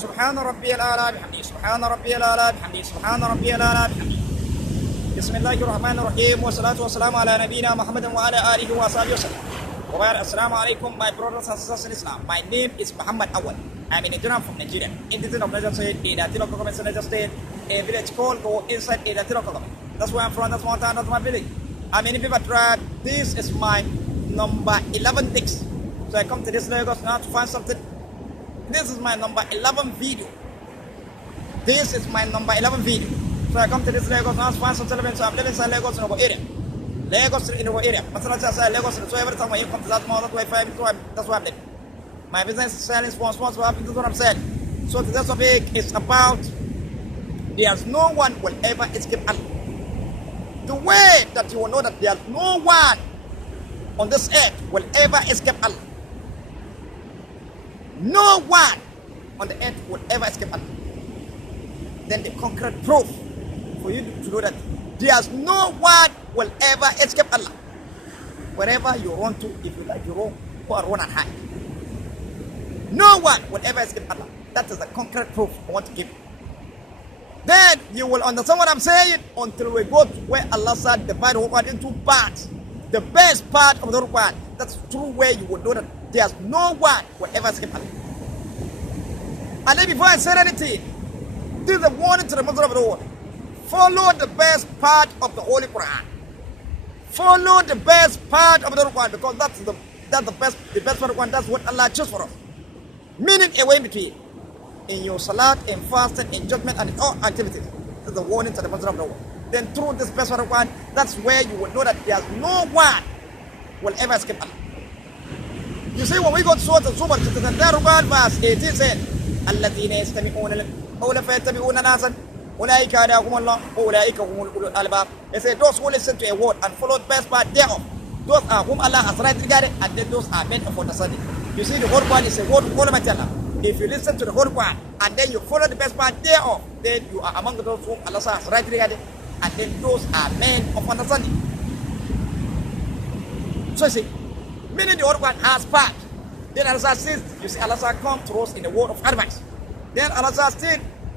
سبحان ربي الأعلى بحمده سبحان ربي الأعلى بحمده سبحان ربي الأعلى بحمده. بسم الله الرحمن الرحيم والصلاة والسلام على نبينا محمد وعلى آله وصحبه وسلم. Assalamu alaikum, my brothers and sisters in Islam. My name is Muhammad Awal. I'm a Nigerian from Nigeria. In the state of Niger State, in the local government of Niger State, a village called Go inside a local government. That's where I'm from, that's my town, that's my village. I'm in Ibiba tribe. This is my number 11 text. So I come to this Lagos now to find something. This is my number 11 video. This is my number 11 video. So I come to this Lagos now to find some relevant. So I'm living inside Lagos in our area. Lagos in our area. Lagos, so every time I come to that mall, that's why I'm living. My business is selling sponsors, so this is what I'm saying. So today's topic is about there's no one will ever escape Allah. The way that you will know that there's no one on this earth will ever escape Allah. No one on the earth will ever escape Allah. Then the concrete proof for you to know that there's no one will ever escape Allah. Wherever you run to, if you like, you run and hide. No one will ever escape Allah. That is the concrete proof I want to give. Then you will understand what I'm saying until we go to where Allah said divide the Quran into parts. The best part of the Quran, that's the true way you will know that there's no one will ever escape Allah. And then before I say anything, this is a warning to the Muslim of the world. Follow the best part of the Holy Quran. Follow the best part of the Quran, because that's the best part of the Quran. That's what Allah chose for us. Meaning a way in between. In your salat, in fasting, in judgment, and in all activities. This is the warning to the Muslim of the world. Then through this best part of the Quran, that's where you will know that there's no one will ever escape Allah. You see, when we go to Surah Al-Zumar, verse 18 said, الذين يستمعون القول فيتبعون ناسا أولئك هداهم الله أولئك هم أولو الألباب. They say those who listen to a word and follow the best part thereof, those are whom Allah has rightly guided, and then those are meant for understanding. You see, the whole Quran is a word of Almighty Allah. If you listen to the whole Quran and then you follow the best part thereof, then you are among those whom Allah has rightly guided, and then those are men of understanding. So you see, meaning the whole Quran has part. Then Allah says, you see, Allah comes to us in the word of advice. Then Allah says,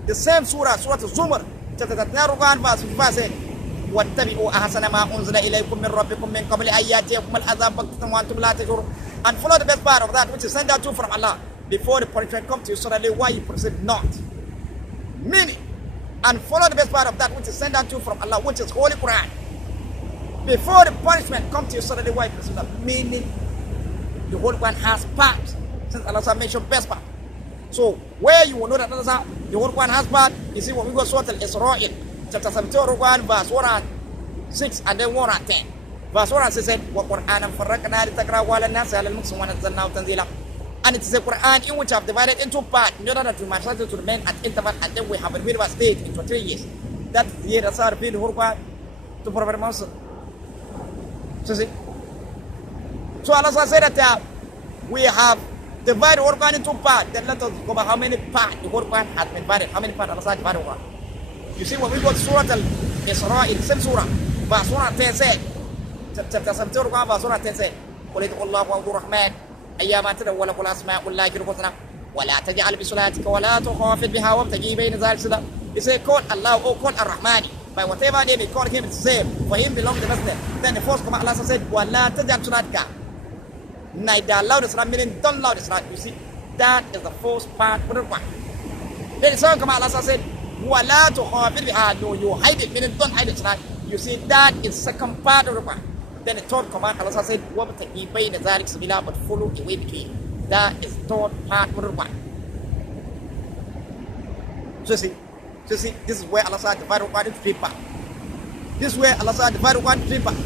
the same surah, Surah Al-Zumar, chapter 39, verse 55 said, وَاتَّبِعُوا أَحْسَنَ مَا أُنزِلَ إِلَيْكُم مِّن رَّبِّكُم مِّن قَبْلِ أَن يَأْتِيَكُمُ الْعَذَابُ بَغْتَةً وَأَنتُمْ لَا تَشْعُرُونَ. And follow the best part of that which is sent out to you from Allah before the punishment comes to you suddenly while you proceed not. Meaning, and follow the best part of that which is sent out to you from Allah, which is Holy Quran, before the punishment comes to you suddenly while you proceed not. Meaning, the Holy Quran has parts, since Allah mentioned best part. So, where you will know that the Holy Quran has part, you see when we go Surah Al-Isra'il, chapter 17, Quran, verse 106 and then 110. Verse 106 said, وَقُرْآنًا فَرَّقْنَا لِتَقْرَأَهُ عَلَى النَّاسِ عَلَى الْمُكْثِ وَنَزَّلْنَاهُ تَنزِيلًا. And it is a Quran in which I have divided into parts in order that we might translate to the men at interval, and then we have a river state into 3 years. That is the year that Allah revealed the Holy Quran to Prophet Muhammad. So see? So Allah said that we have divided the Holy Quran into parts. Then let us go by how many parts the Holy Quran has been divided. How many parts Allah divided the Quran? You see, when we go to Surah Al-Isra'il, same surah, verse 110 said, chapter 17, verse 110 said, قُلِ ادْعُوا اللَّهَ وَاعْبُدُوا الرَّحْمَنَ أَيَّامَا تَدْعُوا وَلَهُ الْأَسْمَاءُ الْحُسْنَى وَلَا تَجْعَلْ بِصَلَاتِكَ وَلَا تُخَافِتْ بِهَا وَابْتَغِ بَيْنَ ذَلِكَ سَبِيلًا. He said, call Allah or call Ar-Rahmani. By whatever name he called him, it's the same. For him belongs the messenger. Then the first command Allah said, وَلَا تَجْعَلْ بِصَلَاتِكَ. Neither allow the salat, meaning don't allow the salat. You see, that is the first part of the Quran. Then the second command Allah said, وَلَا تُخَافِتْ بِهَا. No, you hide it, meaning don't hide the salat. You see, that is second part of the Quran. Then the third command Allah said, وَابْتَغِ بَيْنَ ذَلِكَ سَبِيلًا, but follow a way between. That is third part of the Quran. So see, this is where Allah said divide the Quran into 3 parts. This is where Allah said divide the Quran into 3 parts.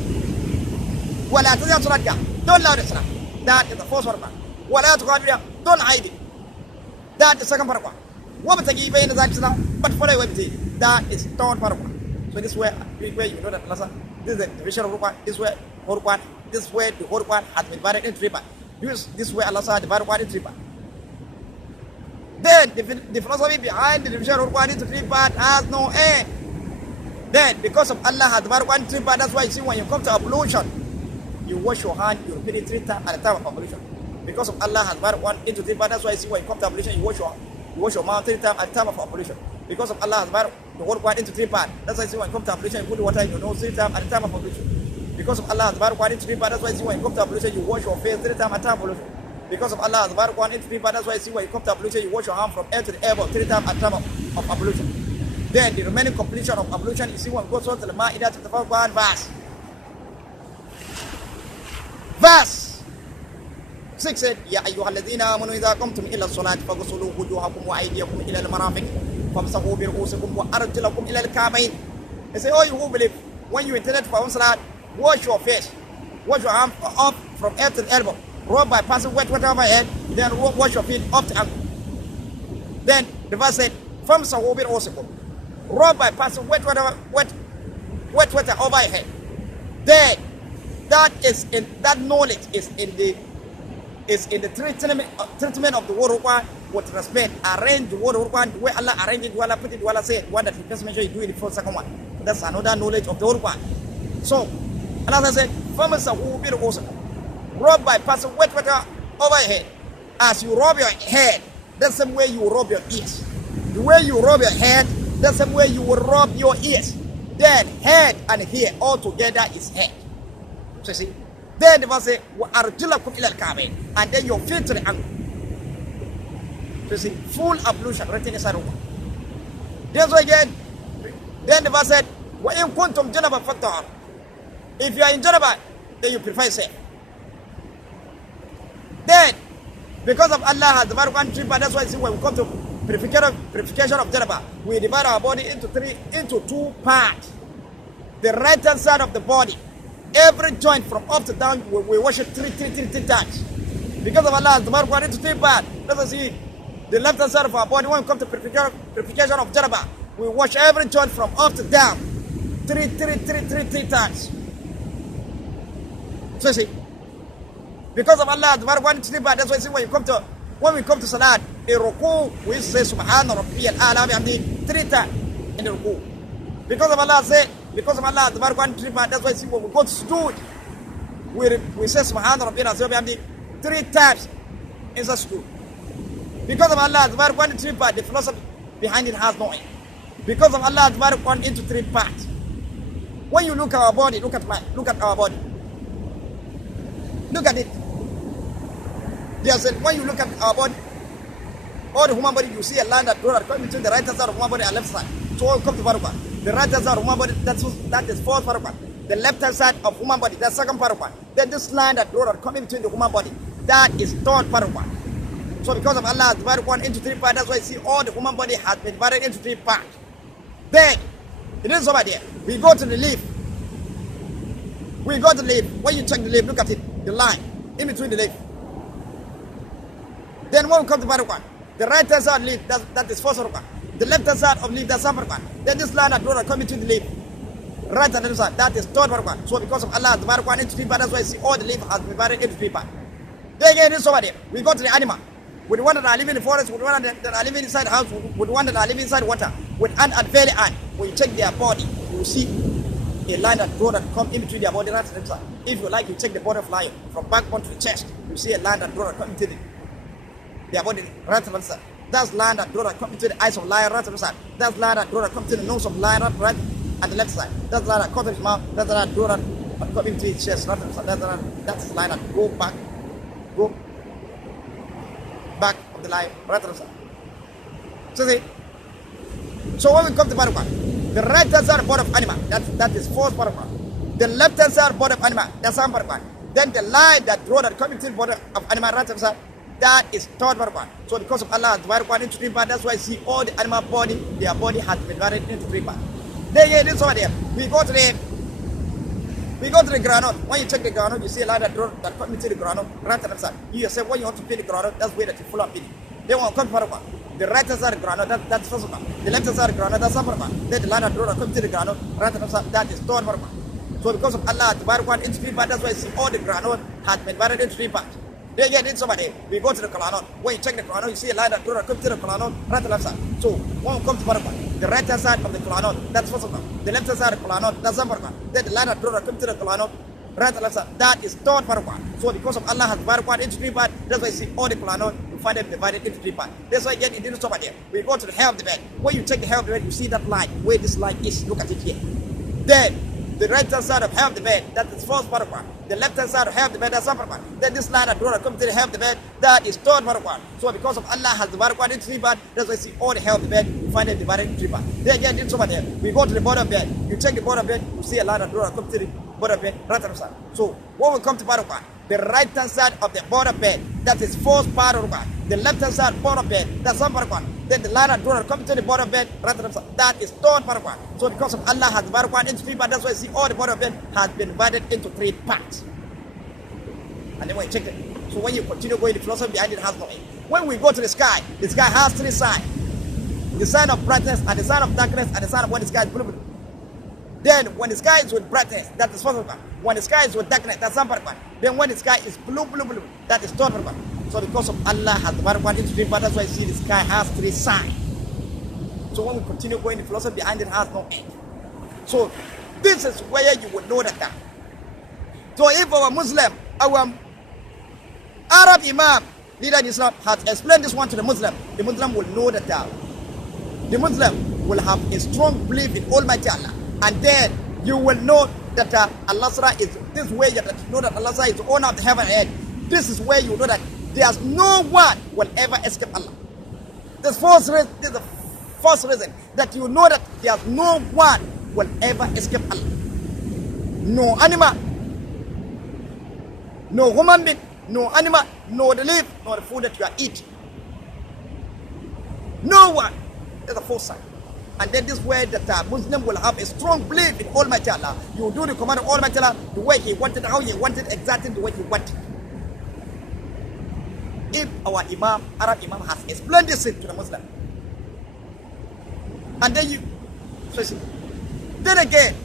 وَلَا تَجْعَلْ بِصَلَاتِكَ. Don't allow the salat. That is the first part of the Quran. وَلَا تُخَافِتْ بِهَا. Don't hide it. That is the second part of the Quran. وَابْتَغِ بَيْنَ ذَلِكَ سَبِيلًا, but follow a way between. That is third part of the Quran. So this is where you know that Allah said, this is the division of the Quran. This is where Holy Quran. This is where the Holy Quran has been divided into 3 parts. This is where Allah said divide the Quran into 3 parts. Then the philosophy behind the division of the Quran into 3 parts has no end. Then because of Allah has divided the Quran into 3 parts, that's why you see when you come to ablution, you wash your hand, you repeat it 3 times at the time of ablution. Because of Allah has divided one into 3 parts, that's why you see when you come to ablution, you wash your you wash your mouth 3 times at the time of ablution. Because of Allah, the water going into 3 parts. That's why you see when you come to ablution, you put the water in your nose 3 times at the time of ablution. Because of Allah, the water going into 3 parts. That's why you see when you come to ablution, you wash your face 3 times at the time of ablution. Because of Allah, the water going into 3 parts. That's why you see when you come to ablution, you wash your hand from air to the elbow 3 times at the time of ablution. Then the remaining completion of ablution, you see when it goes on to the Ma'idah chapter 4 verse. Verse 6 said, Ya ayyuhalladhina amanu idha qumtum ila salati faghsulu wujuhakum wa aydiyakum ila al-marafiq famsahu bi ru'usikum wa arjulakum ila al-ka'bayn. They say, oh, you who believe, when you intended for salat, wash your face, wash your arm up from head to the elbow, rub by passing wet water over your head, then wash your feet up to ankle. Then the verse said, famsahu bi ru'usikum, rub by passing wet water over your head. Then that knowledge is in the treatment of the word with respect. Arrange the word the way Allah arranged it, the way Allah put it, the way Allah said it. One that the first mention you do in the first second one. That's another knowledge of the word. So Allah said, rub by passing wet water over your head. As you rub your head, that's the way you rub your ears. The way you rub your head, that's the way you will rub your ears. Then head and hair all together is head. So you see, then the verse says, and then your feet to the ankle. So you see, full ablution written inside of one. Then so again, then the verse said, if you are in Janaba, then you purify yourself. Then, because of Allah has divided one tree, but that's why you see when we come to purification of Janaba, we divide our body into 2 parts. The right hand side of the body, every joint from up to down, we wash it 3 times. Because of Allah, the Bible into 3 parts. Let us see the left hand side of our body. When we come to purification of Janaba, we wash every joint from up to down 3 times. So see, because of Allah, the Bible into 3 parts. That's why you see when we come to Salat, in Ruku, we say Subhana Rabbiyal A'la bihamdi 3 times in the Ruku. Because of Allah, the Bible into 3 parts. That's why you see when we go to Sujood, we say Subhana Rabbiyal A'la bihamdi 3 times in the Sujood. Because of Allah, the Bible into 3 parts. The philosophy behind it has no end. Because of Allah, the Bible into 3 parts. When you look at our body, look at our body. Look at it. They have said, when you look at our body, all the human body, you see a line that goes between the right hand side of human body and left side. So all come to Paraguay. The right hand side of human body, that is fourth Paraguay. The left hand side of human body, that's second Paraguay. Then this line that goes coming between the human body, that is third Paraguay. So because of Allah, divided 1 into 3 parts, that's why you see all the human body has been divided into 3 parts. Then, it is over there. We go to the leaf. When you check the leaf, look at it, the line in between the leaf. Then when we come to Paraguay, the right hand side leaf, that is first Paraguay. The left hand side of leaf, that's second Paraguay. Then this line that goes coming between the leaf, right hand side, that is third Paraguay. So because of Allah, the Paraguay into 3 parts, that's why you see all the leaf has been divided into 3 parts. Then again, it is over there. We go to the animal. With the one that are living in the forest, with the one that are living inside the house, with the one that are living inside water, with ant and fairly ant. When you check their body, you will see a line that goes that come in between their body right to the side. If you like, you check the body of lion from backbone to the chest. You see a line that goes that come into their body right to the side. That's line that goes that come into the eyes of lion right to the side. That's line that goes that come to the nose of lion right at the left side. That's line that comes to his mouth. That's line that goes that come into his chest right to the side. That's line that go back of the line right to the side. So when we come to Paraguay, the right hand side body of animal, that is fourth Paraguay. The left hand side body of animal, that's some Paraguay. Then the line that draw that coming to the body of animal right hand side, that is third Paraguay. So because of Allah, divided into 3 parts, that's why I see all the animal body, their body has been divided into 3 parts. Then again, this over there, we go to the groundnut. When you check the groundnut, you see a line that comes into the groundnut right hand side. You yourself, when you want to peel the groundnut, that's where that you full up feeding. Then when you come to Paraguay, the right hand side of the groundnut, that's first one. The left hand side of the groundnut, that's second one. Then the line that comes to the groundnut, right hand side, that is third one. So because of Allah, divided 1 into 3 parts, that's why you see all the groundnut has been divided into 3 parts. Then again, it's over there. We go to the groundnut. When you check the groundnut, you see a line that comes to the groundnut, right and left side. So when you come to Paraguay, the right hand side of the groundnut, that's first one. The left hand side of the groundnut, that's second one. Then the line that comes to the groundnut, Right, that is third paraquat. So because of Allah has paraquat into three parts, that's why you see all the Quran, you find them divided into three parts. That's why again it didn't stop at there. We go to the hair of the bed. When you check the hair of the bed, you see that line, where this line is. Look at it here. Then the right hand side of hair of the bed, that is first paraquat. The left hand side of hair of the bed, that's second paraquat. Then this line that drawn comes to the hair of the bed, that is third paraquat. So because of Allah has the paraquat into three parts, that's why you see all the hair of the bed, you find them divided into three parts. Then again it didn't stop at there. We go to the bottom bed. You check the bottom bed, you see a line that drawn comes to the bottom bed, right hand side. So when we come to paraquat, the right hand side of the bottom bed, that is first paraquat. The left hand side bottom bed, that's some paraquat. Then the line that drawn comes to the bottom bed, right hand side, that is third paraquat. So because of Allah has paraquat into three parts, that's why you see all the bottom bed has been divided into three parts. And then when you check it, so when you continue going, the philosophy behind it has no end. When we go to the sky has three signs: the sign of brightness, and the sign of darkness, and the sign of when the sky is blue. Then when the sky is with brightness, that is first one. When the sky is with darkness, that's second one. Then when the sky is blue, that is third one. So because of Allah has the one into three parts, that's why you see the sky has three signs. So when we continue going, the philosophy behind it has no end. So this is where you will know that. So if our Muslim, our Arab Imam, leader in Islam, has explained this one to the Muslim will know that the Muslim will have a strong belief in Almighty Allah. And then you will know that Allah is this way, that you know that Allah is the owner of the heaven and earth. This is where you know that there's no one will ever escape Allah. This is the first reason that you know that there's no one will ever escape Allah. No animal, no human being, no animal, no the leaf, nor the food that you are eating. No one. That's the first sign. And then this way that Muslim will have a strong belief in Almighty Allah. You do the command of Almighty Allah the way He wanted, how He wanted, exactly the way He wanted. If our Imam, Arab Imam, has explained this to the Muslim, and then you, so see, then again,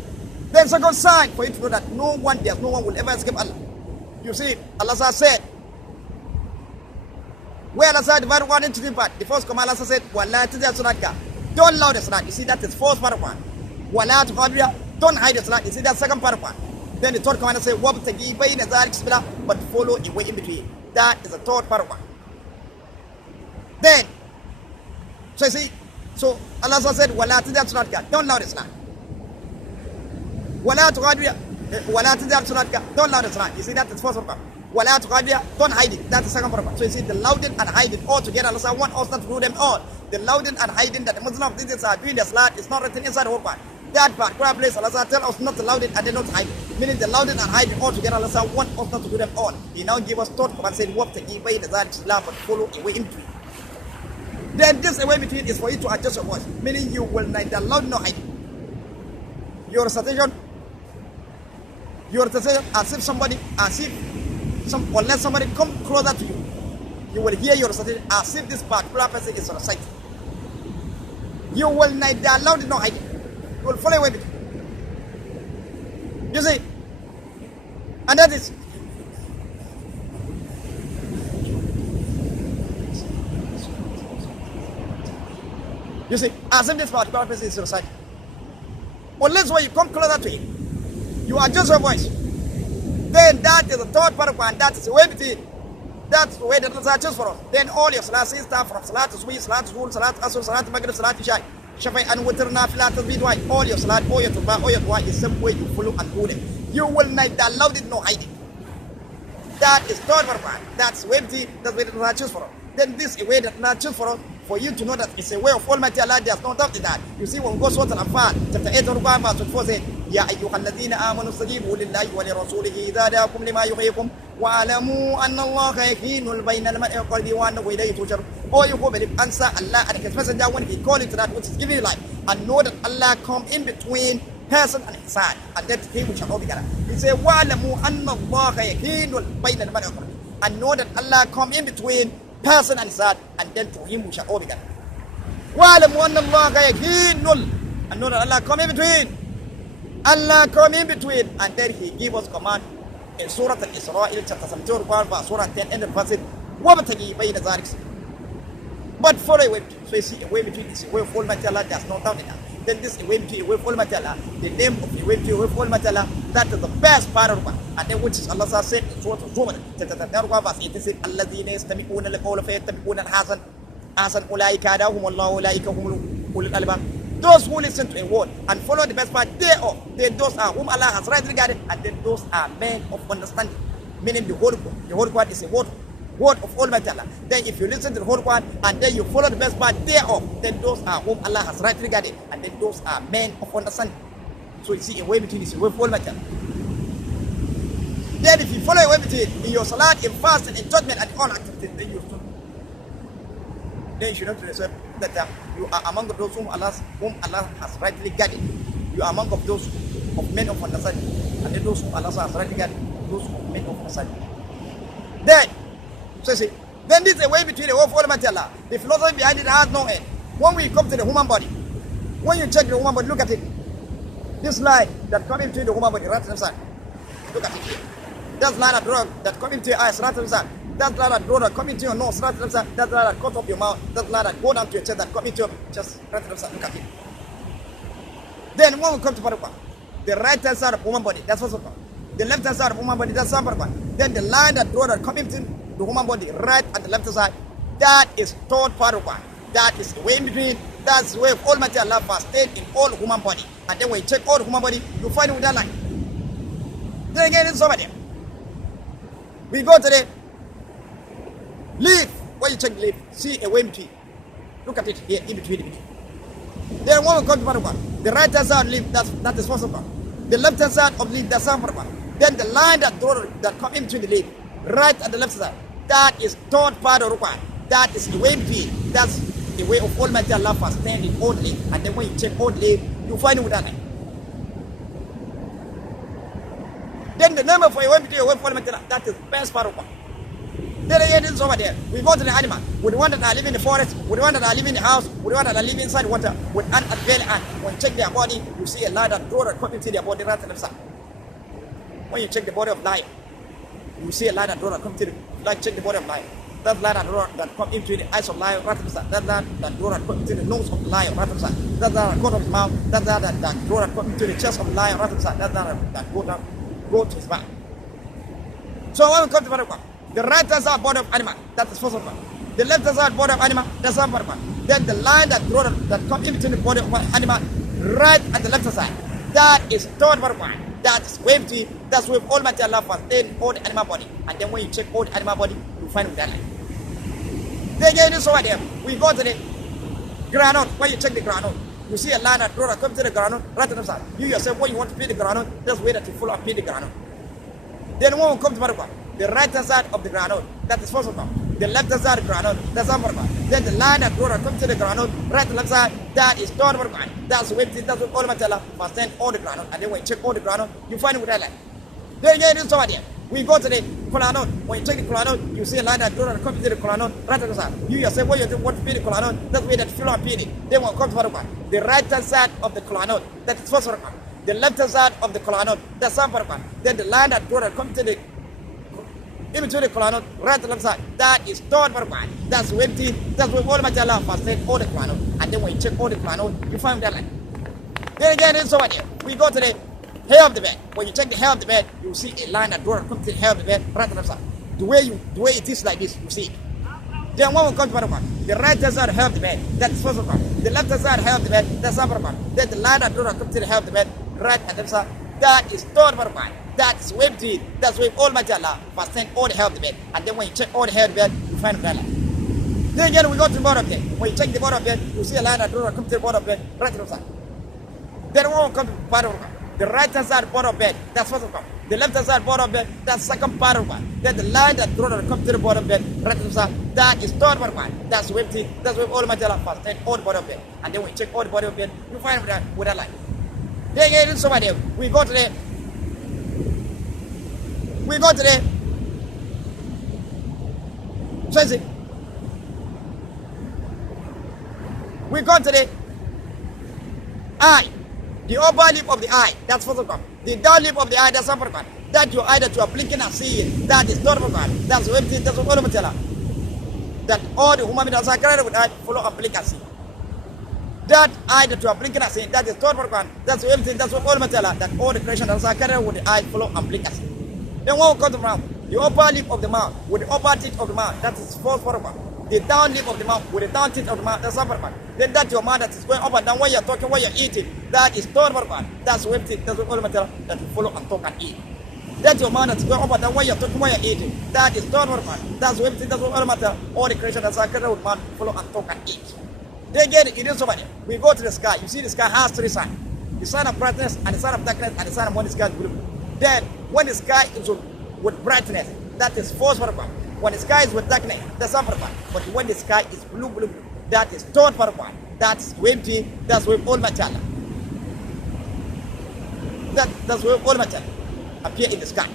then second sign for you to know that no one will ever escape Allah. You see, Allah said, where Allah said divided one into three parts. The first command Allah said, "Wala tujazunaka." Don't lie the salat. You see that is first part of one. Wala tuqadriya. Don't hide the salat. You see that second part of one. Then the third command says, "Wabtagi bayna zalik sabila," but follow a way in between. That is the third part of one. Then, so you see, so Allah said, "Wala tujazunaka." Don't lie the salat. Wala tuqadriya. Wala tujazunaka. Don't lie the salat. You see that is first part of one. Wala tuqadriya. Don't hide it. That's the second part of one. So you see the louding and hiding all together. Allah wants us not to do them all. The louding and hiding that the Muslim of are doing the salat is not written inside the whole part. That particular place, Allah tell us not to loud it and then not hide it. Meaning the louding and hiding all together, Allah wants us not to do them all. He now give us thought command saying, "What to give way the Islam, but follow a way into it." Then this way between is for you to adjust your voice. Meaning you will neither loud nor hide. Your recitation as if somebody, unless somebody come closer to you, you will hear your recitation as if this particular person is reciting. You will neither loud nor hide. You will follow away with it. You see? And that is you see, as if this particular person is reciting. Unless when you come closer to him, you adjust your voice. Then that is the third part of one, that is the way between. That's the way that Allah chooses for us. Then all your salat start from salat to Subhi, salat to Zuhr, salat Asr, salat Maghrib, salat Isha, Shafi and Witr, Nafila, Tasbih, all your salat, all your Tubah, all your dua is the same way you follow and do them. You will neither loud it nor hide it. That is third part. That's the way that's the way that Allah chooses for us. Then this is a way that Allah chooses for us, for you to know that it's a way of Almighty Allah. There's no doubt in that. You see when we go to Surah Al-Anfal, chapter 8, verse 24 says, "Ya ayyuhalladhina amanu istajibu lillahi wa lirasulihi idha da'akum lima yuhyikum wa'alamu anna Allaha yahinul bayna al-mar'i wa qalbi wa annahu ilayhi turja'un." All you who believe, answer Allah and His Messenger when He calls to that which is giving you life, and know that Allah come in between person and his side, and that He will shall all together. He said, "Wa'alamu anna Allaha yahinul bayna al-mar'i wa qalbi," and know that Allah come in between person and side, and then to Him we shall all together. Wa'alamu anna Allaha yahinul, and know that Allah come in between. Allah come in between, and then He give us command in Surah Al-Isra, chapter 72, verse Surah 10, and the verse, "Wabtagi bayna zalik." But follow a way between. So you see, a way between is a way of Almighty Allah. There's no doubt in that. then this away between away for Matala, the name of away between away for Matala, that is the best part of it. And then which is Allah said in Surah Al-Zumar, verse 86, الذين يستمعون القول فيتبعون الحسن أحسن أولئك هداهم الله أولئك هم أولو الألباب. Those who listen to a word and follow the best part thereof, then those are whom Allah has rightly guided, and then those are men of understanding. Meaning the whole Quran is a word of Almighty Allah. Then if you listen to the whole Quran and then you follow the best part thereof, then those are whom Allah has rightly guided, and then those are men of understanding. So you see, a way between is a way of Almighty Allah. Then if you follow a way between in your salat, in fasting, in judgment, and in all activities, then you should not reserve that you are among those whom Allah has rightly guided. You are among those of men of understanding, and then those whom Allah has rightly guided, those of men of understanding. Then, so see, then this is a way between the whole of Almighty Allah. The philosophy behind it has no end. When we come to the human body, when you check the human body, look at it. This line that comes into the human body, right hand side. Look at it here. That line of drug that comes into your eyes, right hand side. That line of drug that comes into your nose, right hand side. That line that cut off your mouth. That line that go down to your chest, that comes into your chest, right hand side. Look at it. Then when we come to Parakwa, the right hand side of human body, that's what's called. The left hand side of human body, that's Parakwa. Then the line that draw that comes into the human body, right and the left hand side, that is third Parakwa. That is the way in between. That's where Almighty Allah has stayed in all human body. And then when you check all the human body, you find it with that line. Then again, it's over there. We go to the leaf. When you check the leaf, see a way in between. Look at it here, in between. Then when we come to Parakwa, the right hand side of the leaf, that is first of all. The left hand side of the leaf, that's Parakwa. Then the line that come in between the leaf, right and the left side, that is third part of Rukwan. That is the way in between. That's the way of Almighty Allah for standing old leaf. And then when you check old leaf, you find it with that line. Then the number for a way between a way for Almighty Allah, that is the best part of Rukwan. Then again, this is over there. We go to the animal. With the one that are living in the forest, with the one that are living in the house, with the one that are living inside water, with ant and belly ant. When you check their body, you see a line that draw that come into their body right and left side. When you check the body of lion, you see a line that draw that come to the, like check the body of lion. That line that draw that come into the eyes of lion right and left side. That line that draw that come into the nose of the lion right and left side. That line that go to his mouth. That line that draw that come into the chest of the lion right and left side. That line that go down, go to his back. So when we come to Parakwa, the right hand side body of animal, that is first of all. The left hand side body of animal, that's one part. Then the line that draw that come in between the body of animal, right and the left hand side, that is third part. That's wave T, that's wave Almighty Allah for then all the animal body. And then when you check all the animal body, you find with that line. Then again, this over there, we go to the groundnut. When you check the groundnut, you see a line that draw that comes to the groundnut, right to the side. You yourself, when you want to peel the groundnut, that's where that you follow and peel the groundnut. Then when we come to Parakwa, the right hand side of the groundnut, that is first of all. The left hand side of the groundnut, that's Parakwa. Then the line that draw that comes to the groundnut, right to left side, that is third Parakwa. That's the way that's what Almighty Allah for stand all the groundnut. And then when you check all the groundnut, you find it with that line. Then again, this is over there. We go to the kolanut. When you check the kolanut, you see a line that draw that comes to the kolanut, right to the side. You yourself, when you want to peel the kolanut, that's where that fill and peel it. Then when you come to Parakwa, the right hand side of the kolanut, that is first Parakwa. The left hand side of the kolanut, that's Parakwa. Then the line that draw that comes to the in between the kolanut, right to the left side, that is third Parakwa. That's where Almighty Allah for stand all the kolanut. And then when you check all the kolanut, you find that line. Then again, it's over there. We go to the hair of the bed. When you check the hair of the bed, you see a line that draw comes to the hair of the bed, right to the left side. The way it is like this, you see it. Then when we come to Parakwa, the right hand side hair of the bed, that's first of all. The left hand side hair of the bed, that's Parakwa. Then the line that draw comes to the hair of the bed, right and left side, that is third Parakwa. That's wave T. That's wave Almighty Allah for stand all the hair of the bed. And then when you check all the hair of the bed, you find that line. Then again, we go to the bottom of the bed. When you check the bottom of the bed, you see a line that draw comes to the bottom of the bed, right to the left side. Then when we come to Parakwa, the right hand side bottom of bed, that's first of all. The left hand side bottom of bed, that's second part of one. Then the line that draw that comes to the bottom of bed, right to the side, that is third part of one. That's wave T. That's wave Almighty Allah for stand all the bottom of bed. And then when you check all the bottom of bed, you find with that line. Then again, it's over there. We go to the Chelsea. We go to the eye. The upper lip of the eye, that's first of all. The down lip of the eye, that's upper part. That your eye that you are blinking and seeing, that is third part. That's wave T. That's what Almighty Allah. That all the human beings are carried with eye follow and blink and see. That eye that you are blinking at, saying that is third Quran. That's everything. That's what all material. That all the creation that is carried with the eye follow and blink at. Then what will come to the mouth? The upper lip of the mouth with the upper teeth of the mouth. That is fourth Quran. The down lip of the mouth with the down teeth of the mouth. That's upper Quran. Then that your mouth that is going up and down when you're talking, when you're eating. That is third Quran. That's everything. That's what all material that you follow and talk and eat. That's your mind that's going up and down when you're talking, when you're eating. That is third Quran. That's everything. That's what all matter. All the creation that's carried with man follow and talk and eat. They get it in somebody. We go to the sky. You see the sky has three signs. The sign of brightness and the sign of darkness and the sign of when the sky is blue. Then when the sky is with brightness, that is fourth Quran. When the sky is with darkness, that's upper Quran. But when the sky is blue, that is third Quran. That's empty. That's where all material. That's where all material appear in the sky.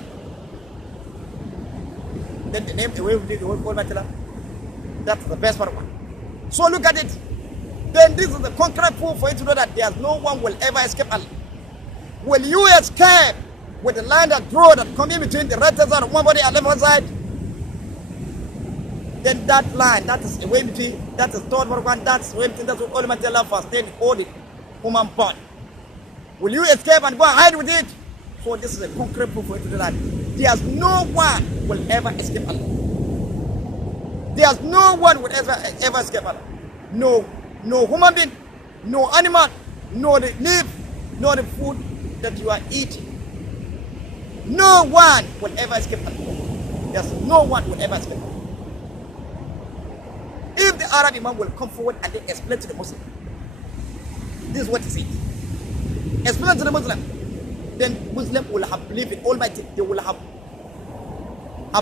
Then the name the way we did the whole material. That's the best Quran. So look at it. Then this is the concrete proof for you to know that there's no one will ever escape Allah. Will you escape with the line that draw that come in between the right hand side of one body and left hand side? Then that line, that is a way between, that is third one, that's way between, that's what all material first, then all the human body. Will you escape and go and hide with it? So this is a concrete proof for you to know that there's no one will ever escape Allah. There's no one will ever escape Allah. No human being, no animal, no the leaf, no the food that you are eating. No one will ever escape Allah. There's no one will ever escape Allah. If the Arab Imam will come forward and they explain to the Muslim, this is what he said. Explain to the Muslim, then Muslim will have believed in Almighty. They will have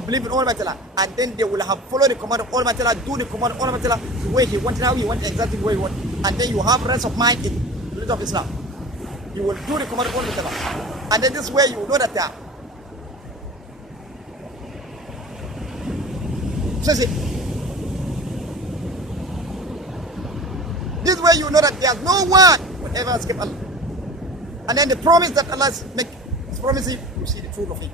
believed in Almighty Allah, and then they will have followed the command of Almighty Allah, do the command of Almighty Allah the way He wanted, how He wanted, exactly the way He wanted, and then you have rest of mind in the religion of Islam. You will do the command of Almighty Allah, and then this way you will know that they are. So see, this way you know that there's no one will ever escape Allah. And then the promise that Allah makes, His promising, you see the truth of it.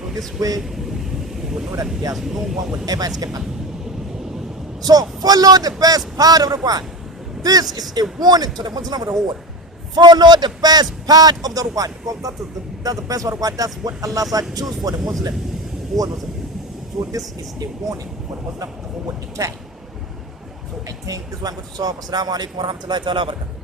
So this way you will know that there's no one will ever escape Allah. So follow the best part of the Quran. This is a warning to the Muslim of the whole world. Follow the best part of the Quran, because that's the best part of the Quran. That's what Allah said choose for the Muslim, whole Muslim. So this is a warning for the Muslim of the whole world. So I think this one I'm going to solve. Assalamu alaikum wa rahmatullahi wa barakatuh.